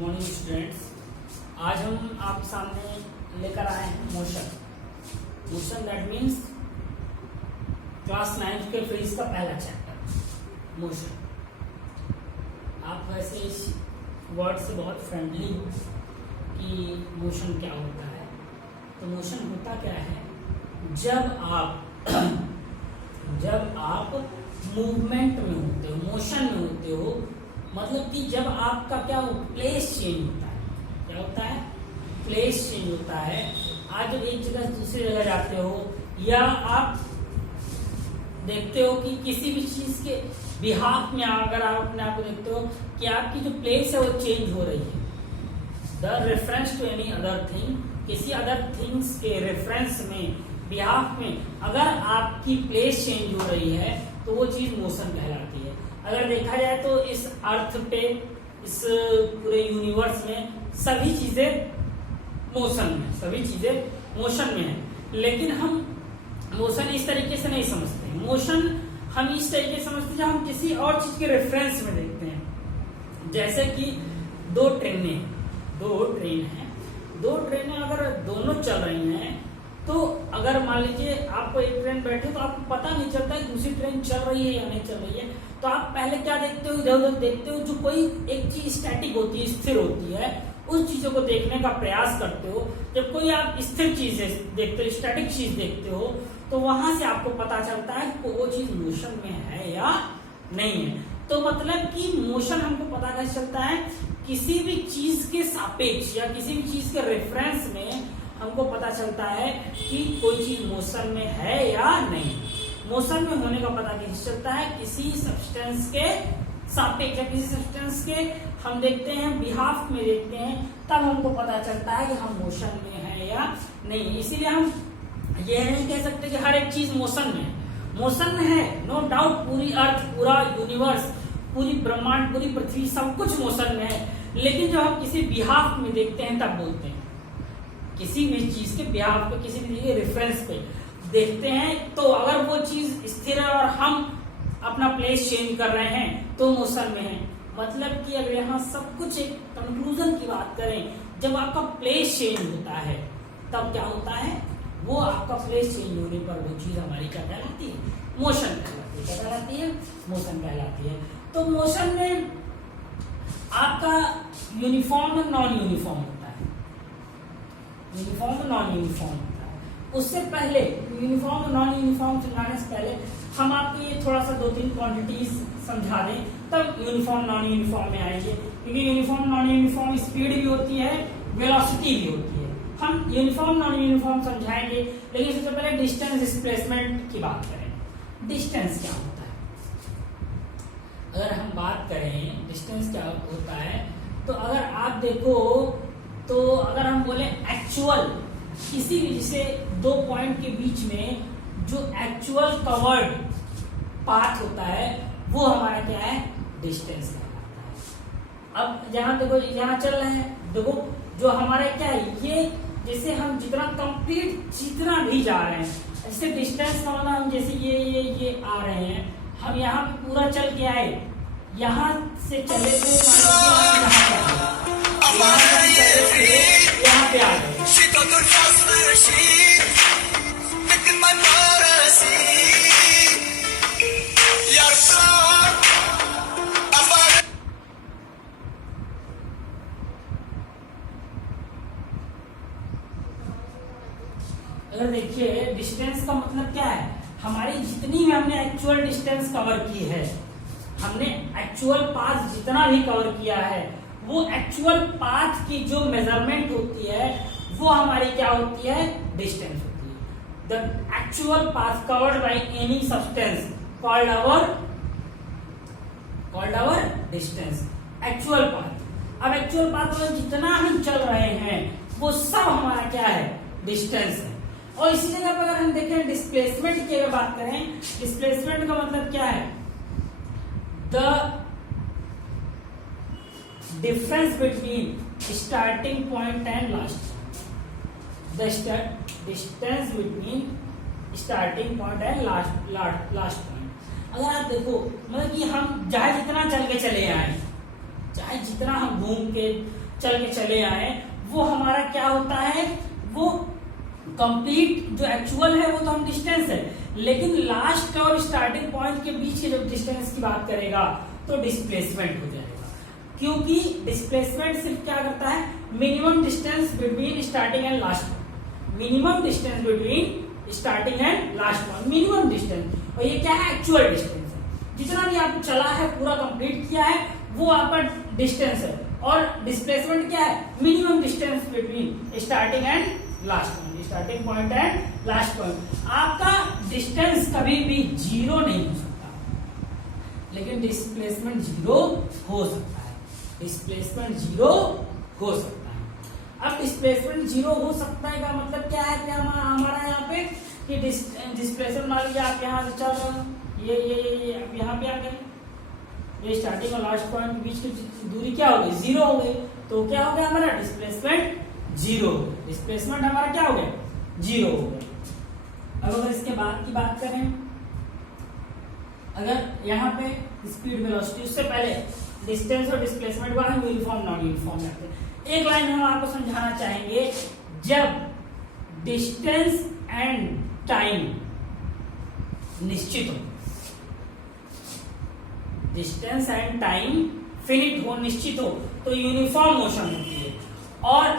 Morning students. आज हम आप सामने लेकर आए हैं मोशन दैट मीन्स क्लास 9 के फिजिक्स का पहला चैप्टर मोशन। आप वैसे इस वर्ड से बहुत फ्रेंडली हो कि मोशन क्या होता है। तो मोशन होता क्या है, जब आप मूवमेंट में होते हो, मोशन में होते हो, मतलब कि जब आपका क्या हो, प्लेस चेंज होता है। क्या होता है? प्लेस चेंज होता है। आज जब एक जगह से दूसरी जगह जाते हो, या आप देखते हो कि किसी भी चीज के बिहाफ में अगर आप अपने आप को देखते हो कि आपकी जो प्लेस है वो चेंज हो रही है, the reference to any other thing, किसी अदर थिंग्स के रेफरेंस में, बिहाफ में अगर आपकी प्लेस चेंज हो रही है तो वो चीज मोशन कहलाती है। अगर देखा जाए तो इस अर्थ पे, इस पूरे यूनिवर्स में सभी चीजें मोशन में है, लेकिन हम मोशन इस तरीके से नहीं समझते। मोशन हम इस तरीके से समझते हैं जब हम किसी और चीज के रेफरेंस में देखते हैं। जैसे कि दो ट्रेनें अगर दोनों चल रही हैं, तो अगर मान लीजिए आपको एक ट्रेन बैठे तो आपको पता नहीं चलता है दूसरी ट्रेन चल रही है या नहीं चल रही है, तो आप पहले क्या देखते हो, इधर उधर देखते हो। जो कोई एक चीज स्टैटिक होती है, स्थिर होती है, उस चीजों को देखने का प्रयास करते हो। जब कोई आप स्थिर चीज देखते हो, स्टैटिक चीज देखते हो, तो वहां से आपको पता चलता है कि वो चीज मोशन में है या नहीं है। तो मतलब कि मोशन हमको पता कैसे चलता है, किसी भी चीज के सापेक्ष या किसी भी चीज के रेफरेंस में हमको पता चलता है कि कोई चीज मोशन में है या नहीं। मोशन में होने का पता कैसे चलता है, किसी सब्सटेंस के सापेक्ष या किसी सब्सटेंस के हम देखते हैं, बिहाफ में देखते हैं, तब हमको पता चलता है कि हम मोशन में है या नहीं। इसीलिए हम ये नहीं कह सकते कि हर एक चीज मोशन में है। मोशन में है, नो डाउट, पूरी अर्थ, पूरा यूनिवर्स, पूरी ब्रह्मांड, पूरी पृथ्वी, सब कुछ मोशन में है। लेकिन जब हम किसी बिहाफ में देखते हैं तब बोलते हैं, किसी भी चीज के बिहाफ पे, किसी भी रेफरेंस पे देखते हैं, तो अगर वो चीज स्थिर है और हम अपना प्लेस चेंज कर रहे हैं तो मोशन में है। मतलब कि अगर यहाँ सब कुछ एक कंक्लूजन की बात करें, जब आपका प्लेस चेंज होता है तब क्या होता है, वो आपका प्लेस चेंज होने पर वो चीज हमारी क्या कहलाती है, मोशन कहलाती है। क्या कहलाती है? मोशन कहलाती है। तो मोशन में आपका यूनिफॉर्म और नॉन यूनिफॉर्म होता है। यूनिफॉर्म और नॉन यूनिफॉर्म होता है। उससे पहले यूनिफॉर्म और नॉन यूनिफॉर्म समझाने से पहले हम आपको ये थोड़ा सा 2-3 क्वांटिटीज समझा दें, तब यूनिफॉर्म नॉन यूनिफॉर्म में आएंगे। क्योंकि यूनिफॉर्म नॉन यूनिफॉर्म स्पीड भी होती है, वेलोसिटी भी होती है। हम यूनिफॉर्म नॉन यूनिफॉर्म समझाएंगे, लेकिन सबसे पहले डिस्टेंस डिस्प्लेसमेंट की बात करें। डिस्टेंस क्या होता है? अगर हम बात करें डिस्टेंस क्या होता है, तो अगर आप देखो, तो अगर हम बोले एक्चुअल, किसी भी जैसे दो पॉइंट के बीच में जो एक्चुअल कवर्ड पाथ होता है, वो हमारा क्या है, डिस्टेंस कहलाता है। अब यहाँ देखो, यहाँ चल रहे हैं, देखो जो हमारा क्या है, ये जैसे हम जितना कंप्लीट जितना भी जा रहे हैं, ऐसे डिस्टेंस का मतलब हम जैसे ये आ रहे हैं, हम यहाँ पे पूरा चल के आए, यहाँ से चले तो यहाँ पे आ गए। अगर देखिए डिस्टेंस का मतलब क्या है, हमारी जितनी भी हमने एक्चुअल डिस्टेंस कवर की है, हमने एक्चुअल पाथ जितना भी कवर किया है, वो एक्चुअल पाथ की जो मेजरमेंट होती है वो हमारी क्या होती है, डिस्टेंस होती है। The actual path covered by any substance called our distance, actual path. अब एक्चुअल पाथ में जितना हम चल रहे हैं वो सब हमारा क्या है, डिस्टेंस है। और इसी जगह पर अगर हम देखें डिस्प्लेसमेंट की अगर बात करें, डिस्प्लेसमेंट का मतलब क्या है, the difference between starting point and last, the distance between starting point and last point. अगर आप देखो, मतलब कि हम चाहे जितना चल के चले आए, चाहे जितना हम घूम के चल के चले आए, वो हमारा क्या होता है, वो कंप्लीट जो एक्चुअल है वो तो हम डिस्टेंस है, लेकिन लास्ट का और स्टार्टिंग पॉइंट के बीच के जब डिस्टेंस की बात करेगा तो डिस्प्लेसमेंट हो जाएगा, क्योंकि डिस्प्लेसमेंट सिर्फ क्या करता है, minimum distance between starting and last point, minimum distance between starting and last point, minimum distance, और ये क्या है, एक्चुअल डिस्टेंस है, जितना भी आप चला है पूरा कंप्लीट किया है वो आपका डिस्टेंस है, और डिस्प्लेसमेंट क्या है, minimum distance between starting and last point, starting point and last point. आपका डिस्टेंस कभी भी जीरो नहीं हो सकता, लेकिन डिस्प्लेसमेंट जीरो हो सकता है, डिस्प्लेसमेंट जीरो हो सकता है। अब डिस्प्लेसमेंट जीरो हो सकता है का मतलब क्या है, क्या हमारा यहाँ पे कि डिस्प्लेसमेंट मान लीजिए आप यहाँ से चल रहे हो, ये आप यहाँ पे आ गए, ये स्टार्टिंग और लास्ट पॉइंट के बीच की दूरी क्या हो गई, जीरो हो गई, तो क्या हो गया हमारा डिस्प्लेसमेंट जीरो, डिस्प्लेसमेंट हमारा क्या हो गया, जीरो हो गया। अब अगर इसके बाद की बात करें, अगर यहाँ पे स्पीड वेलोसिटी, उससे पहले डिस्टेंस और डिस्प्लेसमेंट को हम यूनिफॉर्म नॉन यूनिफॉर्म रखते हैं। एक लाइन हम आपको समझाना चाहेंगे, जब डिस्टेंस एंड टाइम निश्चित हो, डिस्टेंस एंड टाइम फिनिट हो, निश्चित हो, तो यूनिफॉर्म मोशन होती है, और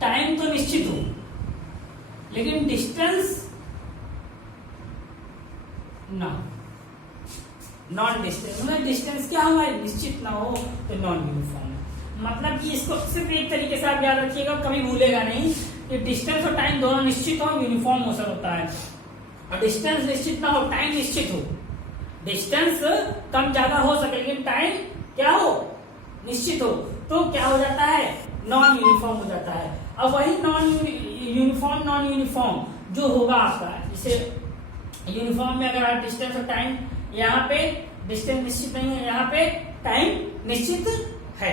टाइम तो निश्चित हो लेकिन डिस्टेंस ना, नॉन डिस्टेंस, मतलब डिस्टेंस क्या हुआ है, निश्चित ना हो तो नॉन यूनिफॉर्म है। मतलब कि इसको सिर्फ एक तरीके से आप याद रखिएगा, कभी भूलेगा नहीं कि डिस्टेंस और टाइम दोनों निश्चित हो, यूनिफॉर्म मोशन होता है, और डिस्टेंस निश्चित ना हो, टाइम निश्चित हो, डिस्टेंस कम ज्यादा हो सके लेकिन टाइम क्या हो, निश्चित हो, तो क्या हो जाता है, नॉन यूनिफॉर्म हो जाता है। अब वही नॉन यूनिफॉर्म जो होगा आपका, जैसे यूनिफॉर्म में अगर आप डिस्टेंस और टाइम, यहाँ पे डिस्टेंस निश्चित नहीं है, यहाँ पे टाइम निश्चित है।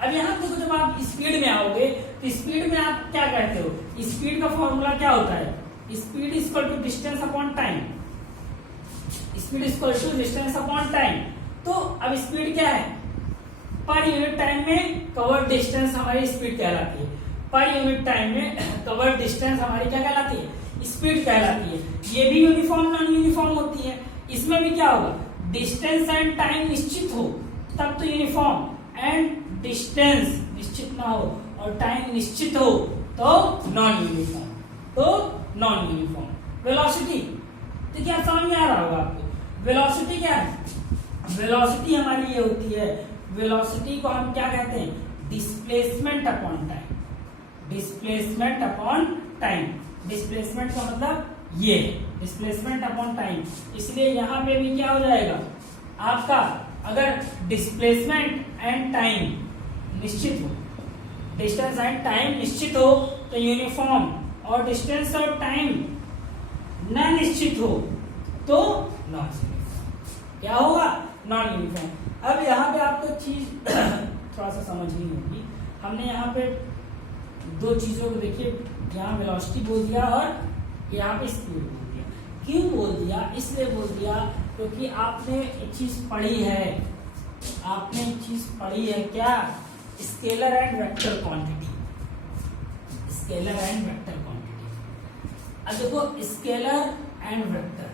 अब यहाँ देखो, जब आप स्पीड में आओगे तो स्पीड में आप क्या कहते हो, स्पीड का फॉर्मूला क्या होता है, speed equal to distance upon time, speed equal to distance upon time. तो अब स्पीड क्या है, पर यूनिट टाइम में कवर डिस्टेंस हमारी स्पीड कहलाती है, पर यूनिट टाइम में कवर डिस्टेंस हमारी क्या कहलाती है, स्पीड कहलाती है। ये भी यूनिफॉर्म नॉन यूनिफॉर्म होती है, इसमें भी क्या होगा, डिस्टेंस एंड टाइम निश्चित हो तब तो यूनिफॉर्म, एंड डिस्टेंस निश्चित ना हो और टाइम निश्चित हो तो नॉन यूनिफॉर्म, तो नॉन यूनिफॉर्म। वेलोसिटी तो क्या समझ में आ रहा होगा आपको, वेलोसिटी क्या है, वेलोसिटी हमारी ये होती है, वेलोसिटी को हम क्या कहते हैं, displacement upon time, displacement upon time, displacement का मतलब ये डिस्प्लेसमेंट अपॉन टाइम, इसलिए यहाँ पे भी क्या हो जाएगा आपका, अगर डिस्प्लेसमेंट एंड टाइम निश्चित हो, डिस्टेंस एंड टाइम निश्चित हो तो यूनिफॉर्म, और डिस्टेंस और टाइम न निश्चित हो तो नॉन यूनिफॉर्म, क्या होगा, नॉन यूनिफॉर्म। अब यहाँ पे आपको चीज थोड़ा सा समझनी होगी, हमने यहाँ पे दो चीजों को देखिए, यहाँ वेलोसिटी बोल दिया और यहाँ पे स्पीड बोल दिया। क्यों बोल दिया, इसलिए बोल दिया क्योंकि आपने एक चीज पढ़ी है, आपने एक चीज पढ़ी है क्या, scalar and vector quantity, scalar and vector quantity. अब देखो स्केलर एंड वेक्टर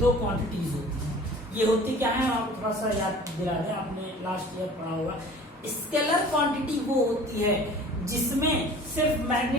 दो क्वांटिटीज होती हैं, ये होती क्या है, आप थोड़ा सा याद दिला दें, आपने लास्ट ईयर पढ़ा होगा। स्केलर क्वांटिटी वो होती है जिसमें सिर्फ मैग्नेटिक